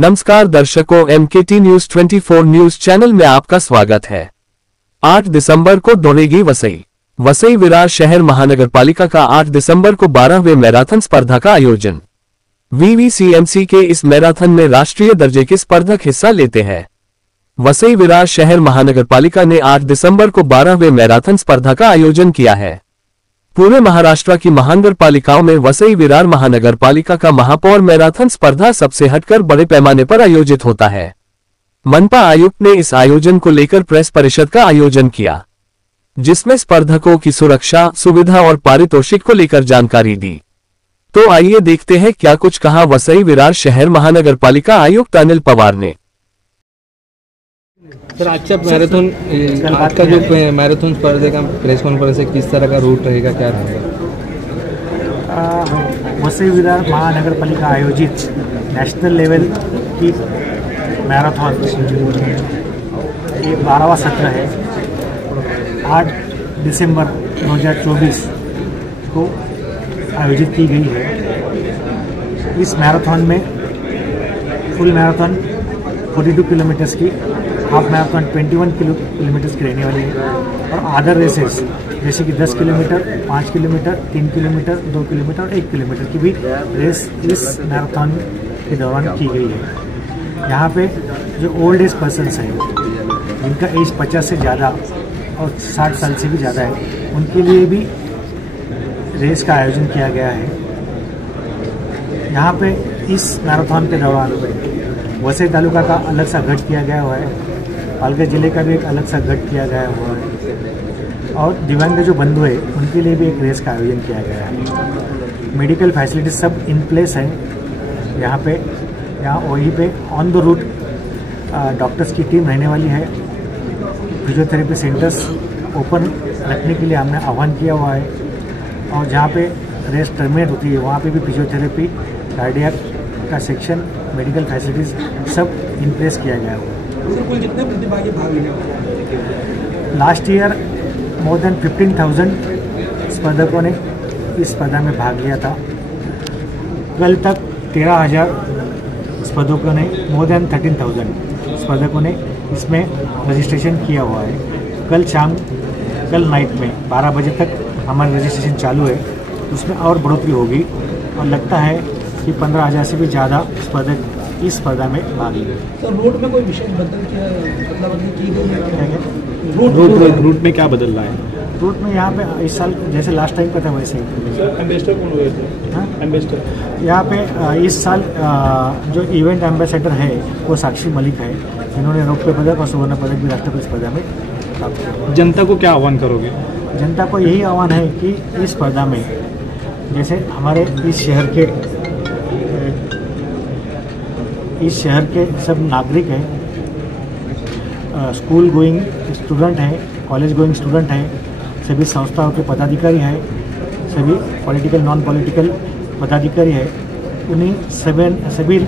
नमस्कार दर्शकों, MKT news 24 news channel में आपका स्वागत है। 8 दिसंबर को दौड़ेगी वसई विरार शहर महानगरपालिका का 8 दिसंबर को 12वें मैराथन स्पर्धा का आयोजन। VVCMC के इस मैराथन में राष्ट्रीय दर्जे के स्पर्धक हिस्सा लेते हैं। वसई विरार शहर महानगरपालिका ने 8 दिसंबर को 12वें मैराथन स्पर्धा का आयोजन किया है। पूरे महाराष्ट्र की महानगरपालिकाओं में वसई विरार महानगरपालिका का महापौर मैराथन स्पर्धा सबसे हटकर बड़े पैमाने पर आयोजित होता है। मनपा आयुक्त ने इस आयोजन को लेकर प्रेस परिषद का आयोजन किया, जिसमें स्पर्धकों की सुरक्षा, सुविधा और पारितोषिक को लेकर जानकारी दी। तो आइए देखते हैं क्या कुछ कहा वसई विरार शहर महानगरपालिका आयुक्त अनिल पवार ने। सर, आज का जो मैराथन स्पर्धा का प्रेस कॉन्फ्रेंस है, किस तरह का रूट रहेगा, क्या रहेगा? वसई विरार महानगरपालिका आयोजित नेशनल लेवल की मैराथन ये 12वां सत्र है। 8 दिसंबर 2024 को आयोजित की गई है। इस मैराथन में फुल मैराथन 42 किलोमीटर्स की, हाफ मैराथन 21 किलोमीटर्स की रहने वाली है और अदर रेसेस जैसे कि 10 किलोमीटर, 5 किलोमीटर, 3 किलोमीटर, 2 किलोमीटर और 1 किलोमीटर की भी रेस इस मैराथन के दौरान की गई है। यहाँ पे जो ओल्ड एज पर्सनस हैं, जिनका एज 50 से ज़्यादा और 60 साल से भी ज़्यादा है, उनके लिए भी रेस का आयोजन किया गया है। यहाँ पे इस मैराथन के दौरान वसई तालुका का अलग सा गठ किया गया हुआ है, पालघर जिले का भी एक अलग सा गठ किया गया हुआ है और दिव्यांग जो बंधु है उनके लिए भी एक रेस का आयोजन किया गया है। मेडिकल फैसिलिटीज सब इन प्लेस है। यहाँ वहीं पे ऑन द रूट डॉक्टर्स की टीम रहने वाली है। फिजियोथेरेपी सेंटर्स ओपन रखने के लिए हमने आह्वान किया हुआ है और जहाँ पे रेस टर्मिनेट होती है वहाँ पे भी फिजियोथेरेपी, कार्डियक का सेक्शन, मेडिकल फैसिलिटीज सब इन प्लेस किया गया हुआ है। कितने प्रतिभागी भाग लेंगे? लास्ट ईयर मोर देन 15,000 स्पर्धकों ने इस स्पर्धा में भाग लिया था। कल तक 13,000 स्पर्धकों ने, मोर देन 13,000 स्पर्धकों ने इसमें रजिस्ट्रेशन किया हुआ है। कल नाइट में 12 बजे तक हमारा रजिस्ट्रेशन चालू है, उसमें और बढ़ोतरी होगी और लगता है कि 15,000 से भी ज़्यादा स्पर्धक इस स्पर्धा में भाग लेंगे। तो रूट में कोई विशेष बदलाव की गई है? रूट में क्या बदल रहा है? रूट में यहाँ पे इस साल जैसे लास्ट टाइम का था वैसे ही। एम्बेसडर कौन हुए थे? हाँ, एम्बेसडर यहाँ पे इस साल जो इवेंट एम्बेसडर है वो साक्षी मलिक है, जिन्होंने रौप्य पदक और स्वर्ण पदक भी राष्ट्रपति स्पर्धा में प्राप्त किया। जनता को क्या आह्वान करोगे? जनता को यही आह्वान है कि इस स्पर्धा में जैसे हमारे इस शहर के सब नागरिक हैं, स्कूल गोइंग स्टूडेंट हैं, कॉलेज गोइंग स्टूडेंट हैं, सभी संस्थाओं के पदाधिकारी हैं, सभी पॉलिटिकल नॉन पॉलिटिकल पदाधिकारी हैं, उन्हीं सभी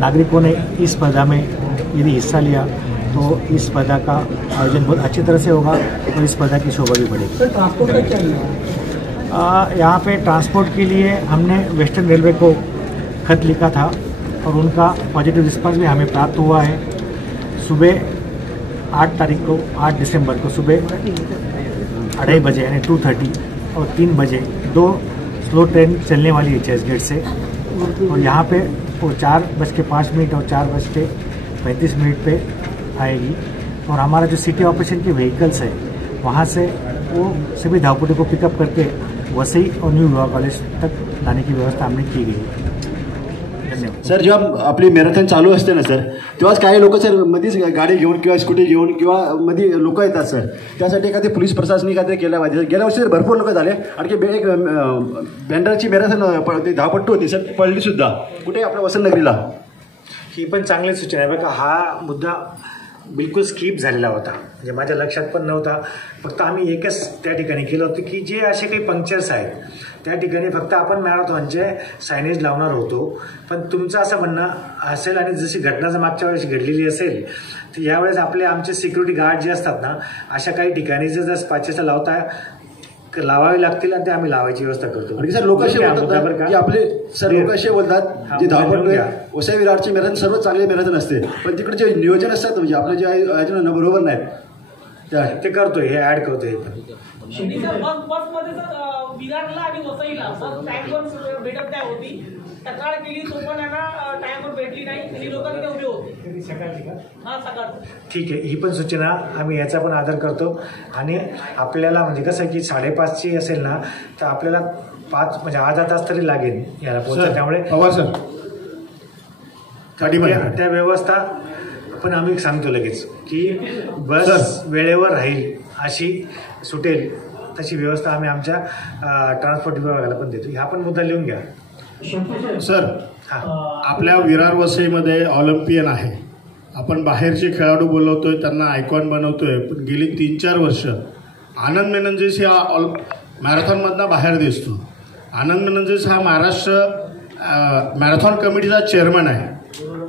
नागरिकों ने इस स्पर्धा में यदि हिस्सा लिया तो इस स्पर्धा का आयोजन बहुत अच्छी तरह से होगा और इस स्पर्धा की शोभा भी बढ़ेगी। सर, ट्रांसपोर्ट का क्या है? यहाँ पे ट्रांसपोर्ट के लिए हमने वेस्टर्न रेलवे को खत लिखा था और उनका पॉजिटिव रिस्पांस भी हमें प्राप्त हुआ है। सुबह 8 दिसंबर को सुबह 2:30 बजे यानी 2:30 और 3 बजे 2 स्लो ट्रेन चलने वाली है चर्च गेट से और यहाँ पे वो 4:05 और 4:35 पे आएगी और हमारा जो सिटी ऑपरेशन के व्हीकल्स है वहाँ से वो सभी धावपटू को पिकअप करके वसई और न्यू युवा कॉलेज तक लाने की व्यवस्था हमने की गई है। सर, जेव्हा आपली मॅरेथॉन चालू असते ना सर, तेव्हाच काही लोक सर मध्येच गाडी घेऊन किंवा स्कूटी घेऊन किंवा मध्ये लोक येतात सर, त्यासाठी एखादी पोलीस प्रशासनाने काहीतरी केलं पाहिजे। गेल्या वर्षी भरपूर लोक झाले, आणखी एक बँडरची मॅरेथॉन धावपट्टू होती सर, पडली सुद्धा कुठे आपल्या वसंतनगरीला। ही पण चांगली सूचना आहे बघा। हा मुद्दा बिलकुल स्किप झालेला होता, म्हणजे माझ्या लक्षात पण नव्हता। फक्त आम्ही एकच त्या ठिकाणी केलं होतं की जे असे काही पंक्चर्स आहेत त्या ठिकाणी फक्त आपण मॅरेथॉनचे सायनेज लावणार होतो, पण तुमचं असं म्हणणं असेल आणि जशी घटना जर मागच्या वेळेस घडलेली असेल तर यावेळेस आमचे सिक्युरिटी गार्ड जे असतात ना, अशा काही ठिकाणी जर पाचेचा लावता लावावे लागतील आणि ते आम्ही लावायची व्यवस्था करतो. आणि सर लोक असे बोलतात की आपले सर लोक असे बोलतात जे धावपटू वसई विरारची मॅरेथॉन सर्व चांगली मॅरेथॉन असते, पण तिकडे जे नियोजन असतात म्हणजे आपलं जे आयोजन बरोबर नाहीत ते करतोय, हे ऍड करतोय. हे पण बसमध्ये सर विरारला आणि वसईला टाइमवर भेटत नाही होती, तक्रार केली तो पण यांना टाइमवर भेटली नाही आणि लोक तिथे उभे होते. हां सकाळ. ठीक आहे, ही पण सूचना आम्ही याचा पण आदर करतो. आणि आपल्याला म्हणजे कसं की 5:30ची असेल ना तर आपल्याला 5 म्हणजे अर्धा तास तरी लागेल याला पोहोचायला. त्यामुळे त्या व्यवस्था पण आम्ही सांगतो लगेच की बस वेळेवर राहील अशी सुटेल तशी व्यवस्था आम्ही आमच्या ट्रान्सपोर्ट विभागाला पण देतो. हा पण मुद्दा लिहून घ्या. सर, आपल्या विरार वसईमध्ये ऑलिम्पियन आहे, आपण बाहेरचे खेळाडू बोलवतोय, त्यांना आयकॉन बनवतोय, पण गेली 3-4 वर्ष आनंद मेनंजेस या मॅरेथॉनमधनं बाहेर दिसतो. आनंद मेनंजेस हा महाराष्ट्र मॅरेथॉन कमिटीचा चेअरमन आहे,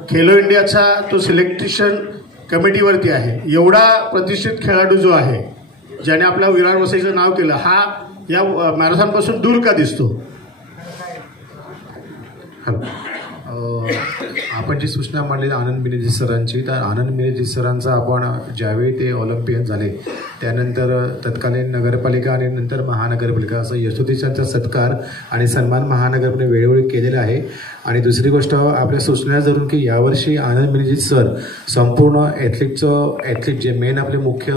खेलो इंडियाचा तो सिलेक्टेशन कमिटीवरती आहे. एवढा प्रतिष्ठित खेळाडू जो आहे ज्याने आपल्या विरार वसईचं नाव केलं, हा या मॅरेथॉनपासून दूर का दिसतो? आपण जी सूचना मांडली आनंद मिनेजी सरांची, तर आनंद मिनेजी सरांचा आपण ज्यावेळी ते ऑलिम्पियन झाले त्यानंतर तत्कालीन नगरपालिका आणि नंतर महानगरपालिका असं यशोदेशांचा सत्कार आणि सन्मान महानगरने वेळोवेळी केलेला आहे. आणि दुसरी गोष्ट आपल्या सूचना जरूर की यावर्षी आनंद मिनेजी सर संपूर्ण ॲथलीट जे मेन आपले मुख्य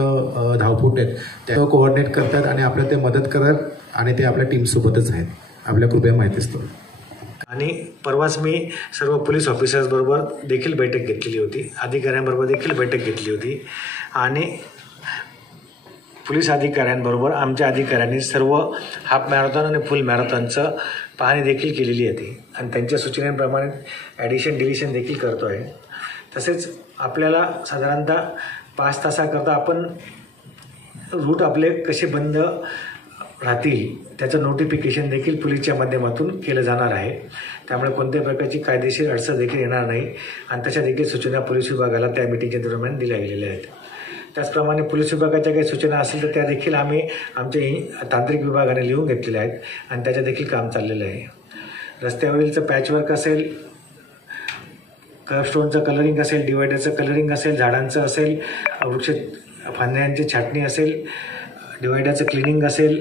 धावपटू आहेत त्या कोऑर्डिनेट करतात आणि आपल्याला ते मदत करतात आणि ते आपल्या टीमसोबतच आहेत. आपल्या कृपया माहिती असतो. आणि परवाच मी सर्व पोलीस ऑफिसर्सबरोबर देखील बैठक घेतलेली होती, अधिकाऱ्यांबरोबर देखील बैठक घेतली होती. आणि पोलीस अधिकाऱ्यांबरोबर आमच्या अधिकाऱ्यांनी सर्व हाफ मॅरेथॉन आणि फुल मॅरेथॉनचं पाहणी देखील केलेली होती आणि त्यांच्या सूचनेप्रमाणे ॲडिशन डिलिशन देखील करतो आहे. तसेच आपल्याला साधारणतः 5 तासाकरता आपण रूट आपले कसे बंद राहतील त्याचं नोटिफिकेशन देखील पोलीसच्या माध्यमातून केलं जाणार आहे. त्यामुळे कोणत्याही प्रकारची कायदेशीर अडचण देखील येणार नाही आणि तशा देखील सूचना पोलीस विभागाला त्या मिटिंगच्या दरम्यान दिल्या गेलेल्या आहेत. त्याचप्रमाणे पोलीस विभागाच्या काही सूचना असतील तर त्या देखील आम्ही आमच्या तांत्रिक विभागाने लिहून घेतलेल्या आहेत आणि त्याच्या देखील काम चाललेलं आहे. रस्त्यावरीलचं पॅचवर्क असेल, कर्वस्टोनचं कलरिंग असेल, डिवायडरचं कलरिंग असेल, झाडांचं असेल, वृक्ष फांद्यांची छाटणी असेल, डिवायडरचं क्लिनिंग असेल,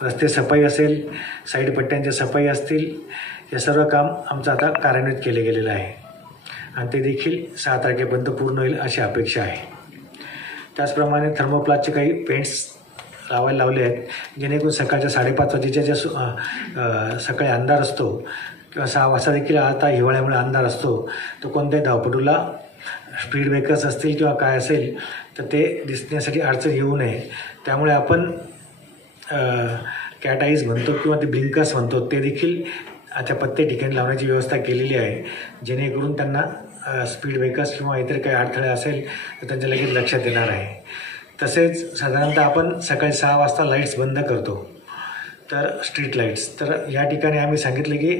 रस्ते सफाई असेल, साईड पट्ट्यांच्या सफाई असतील, हे सर्व काम आमचं आता कार्यान्वित केले गेलेलं आहे आणि ते देखील 6 तारखेपर्यंत पूर्ण होईल अशी अपेक्षा आहे. त्याचप्रमाणे थर्मोप्लास्टचे काही पेंट्स लावायला लावले आहेत जेणेकरून सकाळच्या 5:30 वाजेच्या ज्या सकाळी अंधार असतो किंवा 6 वाजता देखील आता हिवाळ्यामुळे अंधार असतो, तर कोणत्याही धावपटूला स्पीड ब्रेकर्स असतील किंवा काय असेल तर ते दिसण्यासाठी अडचण येऊ नये. त्यामुळे आपण कॅट आईज म्हणतो किंवा ते ब्लिंकर्स म्हणतो ते देखील त्या प्रत्येक ठिकाणी लावण्याची व्यवस्था केलेली आहे जेणेकरून त्यांना स्पीड ब्रेकर्स किंवा इतर काही अडथळे असेल तर त्यांच्या लगेच लक्षात येणार आहे. तसेच साधारणतः आपण सकाळी 6 वाजता लाईट्स बंद करतो, तर स्ट्रीट लाईट्स, तर या ठिकाणी आम्ही सांगितलं की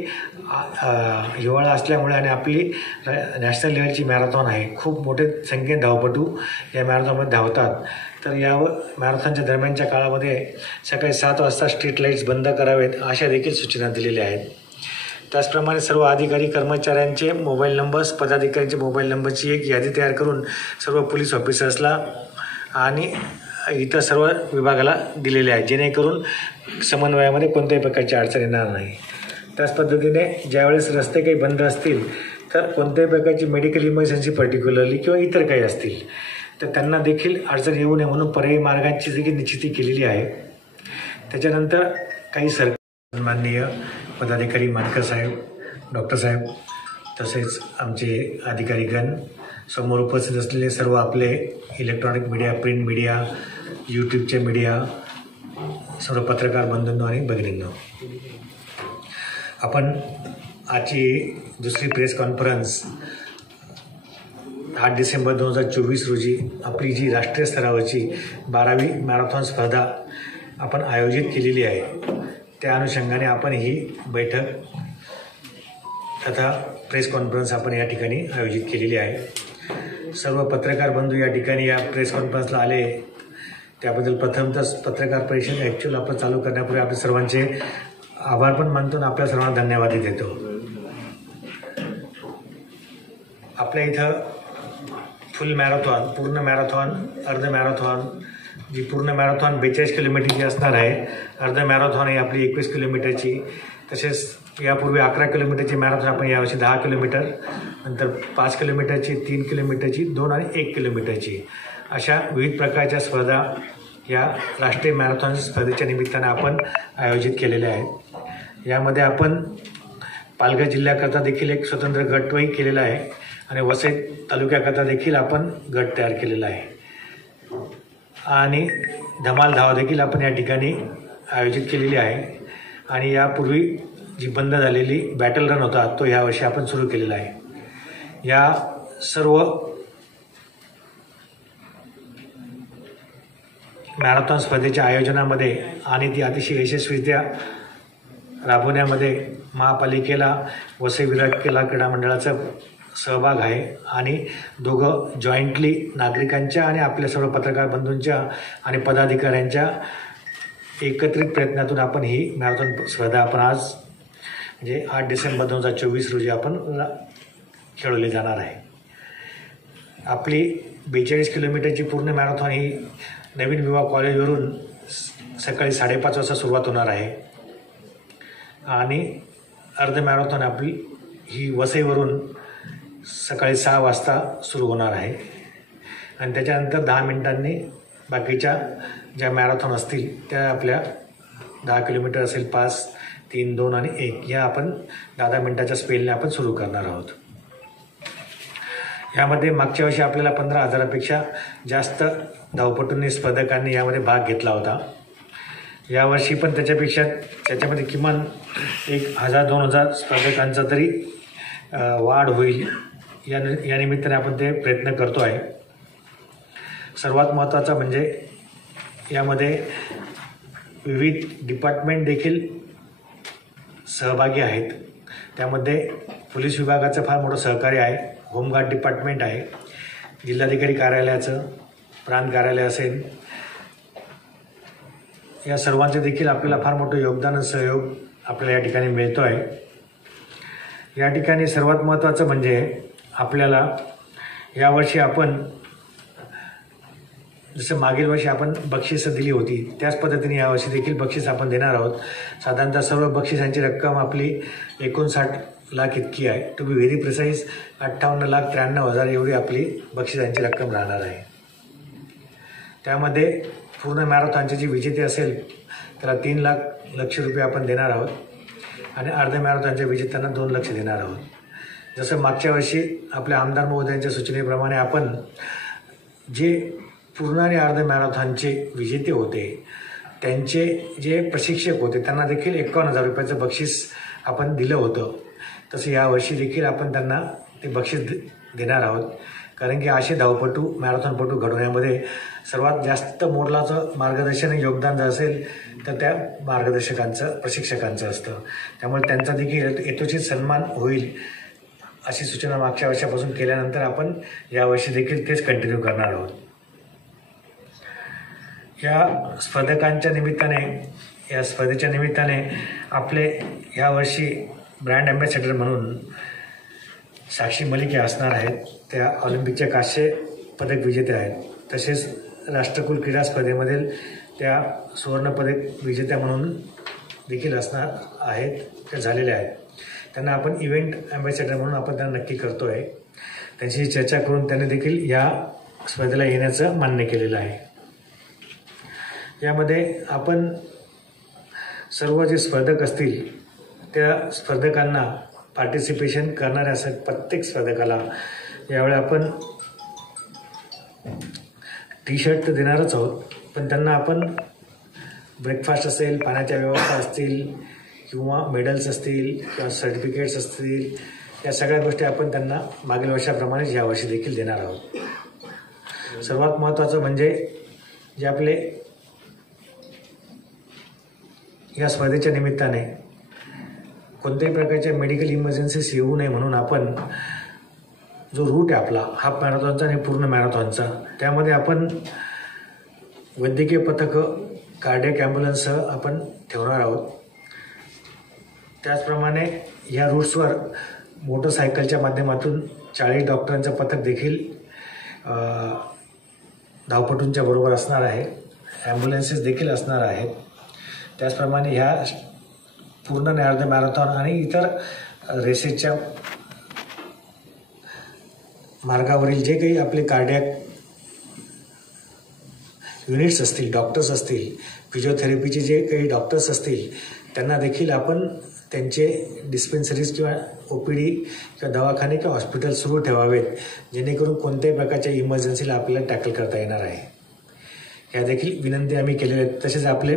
हिवाळा असल्यामुळे आणि आपली नॅशनल लेवलची मॅरेथॉन आहे, खूप मोठे संख्येने धावपटू या मॅरेथॉनमध्ये धावतात, तर या मॅरेथॉनच्या दरम्यानच्या काळामध्ये सकाळी 7 वाजता स्ट्रीट लाईट्स बंद करावेत अशा देखील सूचना दिलेल्या आहेत. त्याचप्रमाणे सर्व अधिकारी कर्मचाऱ्यांचे मोबाईल नंबर्स, पदाधिकाऱ्यांचे मोबाईल नंबरची एक यादी तयार करून सर्व पोलीस ऑफिसर्सला आणि इतर सर्व विभागाला दिलेले आहे जेणेकरून समन्वयामध्ये कोणत्याही प्रकारची अडचण येणार नाही. त्याच पद्धतीने ज्यावेळेस रस्ते काही बंद असतील तर कोणत्याही प्रकारची मेडिकल इमर्जन्सी पर्टिक्युलरली किंवा इतर काही असतील तर त्यांना देखील अडचण येऊ नये म्हणून पर्यायी मार्गांची देखील निश्चिती केलेली आहे. त्याच्यानंतर काही सन्माननीय पदाधिकारी मानकर साहेब, डॉक्टर साहेब, तसेच आमचे अधिकारीगण, समोर उपस्थित असलेले सर्व आपले इलेक्ट्रॉनिक मीडिया, प्रिंट मीडिया, यूट्यूबचे मीडिया, सर्व पत्रकार बंधूंनो आणि भगिनींनो, आपण आजची दुसरी प्रेस कॉन्फरन्स 8 डिसेंबर 2024 रोजी आपली जी राष्ट्रीय स्तरावरची 12वी मॅरेथॉन स्पर्धा आपण आयोजित केलेली आहे, त्या अनुषंगाने आपण ही बैठक तथा प्रेस कॉन्फरन्स आपण या ठिकाणी आयोजित केलेली आहे. सर्व पत्रकार बंधू या ठिकाणी या प्रेस कॉन्फरन्सला आले त्याबद्दल प्रथमतः पत्रकार परिषद ॲक्च्युअल आपलं चालू करण्यापूर्वी आपल्या सर्वांचे आभार पण मानतो आणि आपल्या सर्वांना धन्यवादही देतो. आपल्या इथं फुल मॅरेथॉन, पूर्ण मॅरेथॉन, अर्ध मॅरेथॉन, जी पूर्ण मॅरेथॉन 42 किलोमीटरची असणार आहे. अर्ध मॅरेथॉन ही आपली 21 किलोमीटरची. तसेच यापूर्वी 11 किलोमीटरची मॅरेथॉन आपण यावर्षी 10 किलोमीटर, नंतर 5 किलोमीटरची, 3 किलोमीटरची, 2 आणि 1 किलोमीटरची अशा विविध प्रकारच्या स्पर्धा या राष्ट्रीय मॅरेथॉन स्पर्धेच्या निमित्तानं आपण आयोजित केलेल्या आहेत. यामध्ये आपण पालघर जिल्ह्याकरता देखील एक स्वतंत्र गटही केलेला आहे आणि वसई तालुक्याकरता देखील आपण गट तयार केलेला आहे आणि धमाल धाव देखील आपण या ठिकाणी आयोजित केलेली आहे. आणि यापूर्वी जी बंद झालेली बॅटल रन होता तो यावर्षी आपण सुरू केलेला आहे. या सर्व मॅरेथॉन स्पर्धेच्या आयोजनामध्ये आणि ती अतिशय यशस्वीरित्या राबवण्यामध्ये महापालिकेला वसई विरार क्रीडा मंडळाचा सहभाग आहे आणि दोघं जॉईंटली नागरिकांच्या आणि आपल्या सर्व पत्रकार बंधूंच्या आणि पदाधिकाऱ्यांच्या एकत्रित प्रयत्नातून आपण ही मॅरेथॉन स्पर्धा आपण आज म्हणजे 8 डिसेंबर 2024 रोजी आपण खेळवली जाणार आहे. आपली 42 किलोमीटरची पूर्ण मॅरेथॉन ही नवीन विवाह कॉलेजवरून सकाळी 5:30 वाजता सुरुवात होणार आहे आणि अर्ध मॅरेथॉन आपली ही वसईवरून सकाळी 6 वाजता सुरू होणार आहे आणि त्याच्यानंतर 10 मिनिटांनी बाकीच्या ज्या मॅरेथॉन असतील त्या आपल्या 10 किलोमीटर असेल 5, 3, 2 आणि 1 या आपण 10 मिनिटाच्या स्पेलने आपण सुरू करणार आहोत. यामध्ये मागच्या वर्षी आपल्याला 15,000पेक्षा जास्त धावपटूंनी स्पर्धकांनी यामध्ये भाग घेतला होता. यावर्षी पण त्याच्यामध्ये किमान 1,000-2,000 स्पर्धकांचा तरी वाढ होईल या निमित्ताने आपण ते प्रयत्न करतो आहे. सर्वात महत्त्वाचा म्हणजे यामध्ये विविध डिपार्टमेंट देखील सहभागी आहेत. त्यामध्ये पोलीस विभागाचं फार मोठं सहकार्य आहे, होमगार्ड डिपार्टमेंट आहे, जिल्हाधिकारी कार्यालयाचं, प्रांत कार्यालय असेल, या सर्वांचे देखील आपल्याला फार मोठं योगदान आणि सहयोग आपल्याला या ठिकाणी मिळतो आहे. या ठिकाणी सर्वात महत्त्वाचं म्हणजे आपल्याला यावर्षी आपण जसं मागील वर्षी आपण बक्षिसं दिली होती त्याच पद्धतीने यावर्षी देखील बक्षीस आपण देणार आहोत. साधारणतः सर्व बक्षिसांची रक्कम आपली 59 लाख इतकी आहे. टू बी व्हेरी प्रिसाईज 58,93,000 एवढी आपली बक्षिसांची रक्कम राहणार आहे. त्यामध्ये पूर्ण मॅरेथॉनचे जी विजेते असेल त्याला 3 लाख रुपये आपण देणार आहोत आणि अर्ध मॅरेथॉनच्या विजेत्यांना 2 लाख देणार आहोत. जसं मागच्या वर्षी आपल्या आमदार महोदयांच्या सूचनेप्रमाणे आपण जे पूर्ण आणि अर्ध मॅरेथॉनचे विजेते होते त्यांचे जे प्रशिक्षक होते त्यांना देखील 51,000 रुपयाचं बक्षीस आपण दिलं होतं. तसं यावर्षी देखील आपण त्यांना ते बक्षीस देणार आहोत. कारण की असे धावपटू मॅरेथॉनपटू घडवण्यामध्ये सर्वात जास्त मोलाचं मार्गदर्शन योगदान जर असेल तर त्या मार्गदर्शकांचं प्रशिक्षकांचं असतं. त्यामुळे त्यांचा देखील यथोचित सन्मान होईल अशी सूचना मागच्या वर्षापासून केल्यानंतर आपण यावर्षी देखील तेच कंटिन्यू करणार आहोत. या स्पर्धेच्या निमित्ताने आपले यावर्षी ब्रँड ॲम्बॅसेडर म्हणून साक्षी मलिक या असणार आहेत. त्या ऑलिम्पिकच्या कांस्य पदक विजेते आहेत. तसेच राष्ट्रकुल क्रीडा स्पर्धेमधील त्या सुवर्णपदक विजेत्या म्हणून देखील असणार आहेत, त्या झालेल्या आहेत. त्यांना आपण इव्हेंट ॲम्बॅसेडर म्हणून आपण त्यांना नक्की करतो आहे. त्यांची चर्चा करून त्यांनी देखील या स्पर्धेला येण्याचं मान्य केलेलं आहे. यामध्ये आपण सर्व जे स्पर्धक असतील त्या स्पर्धकांना पार्टिसिपेशन करणाऱ्या प्रत्येक स्पर्धकाला यावेळी आपण टी-शर्ट तर देणारच आहोत, पण त्यांना आपण ब्रेकफास्ट असेल, पाण्याच्या व्यवस्था असतील किंवा मेडल्स असतील किंवा सर्टिफिकेट्स असतील, या सगळ्या गोष्टी आपण त्यांना मागील वर्षाप्रमाणेच यावर्षी देखील देणार आहोत. सर्वात महत्त्वाचं म्हणजे जे आपले या स्पर्धेच्या निमित्ताने कोणत्याही प्रकारच्या मेडिकल इमर्जन्सीज येऊ नये म्हणून आपण जो रूट आहे आपला हाफ मॅरेथॉनचा आणि पूर्ण मॅरेथॉनचा, त्यामध्ये आपण वैद्यकीय पथकं कार्डियक ॲम्ब्युलन्ससह आपण ठेवणार आहोत. त्याचप्रमाणे या रूट्सवर मोटरसायकलच्या माध्यमातून 40 डॉक्टरांचं पथक देखील धावपटूंच्या बरोबर असणार आहे. ॲम्ब्युलन्सेस देखील असणार आहेत. त्याचप्रमाणे ह्या पूर्ण अर्ध मॅरेथॉन आणि इतर रेसेसच्या मार्गावरील जे काही आपले कार्डियक युनिट्स असतील, डॉक्टर्स असतील, फिजिओथेरपीचे जे काही डॉक्टर्स असतील, त्यांना देखील आपण त्यांचे डिस्पेन्सरीज किंवा OPD किंवा दवाखाने किंवा हॉस्पिटल सुरू ठेवावेत, जेणेकरून कोणत्याही प्रकारच्या इमर्जन्सीला आपल्याला टॅकल करता येणार आहे. ह्या देखील विनंती आम्ही केलेल्या आहेत. तसेच आपले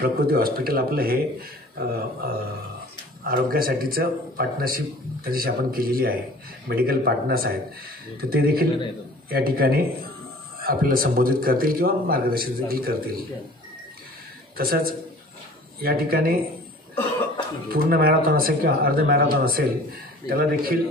प्रकृती हॉस्पिटल आपलं हे आरोग्यासाठीचं पार्टनरशिप त्याच्याशी आपण केलेली आहे. मेडिकल पार्टनर्स आहेत, तर ते देखील या ठिकाणी आपल्याला संबोधित करतील किंवा मार्गदर्शन देखील करतील. तसंच या ठिकाणी पूर्ण मॅरेथॉन असेल किंवा अर्ध मॅरेथॉन असेल, त्याला देखील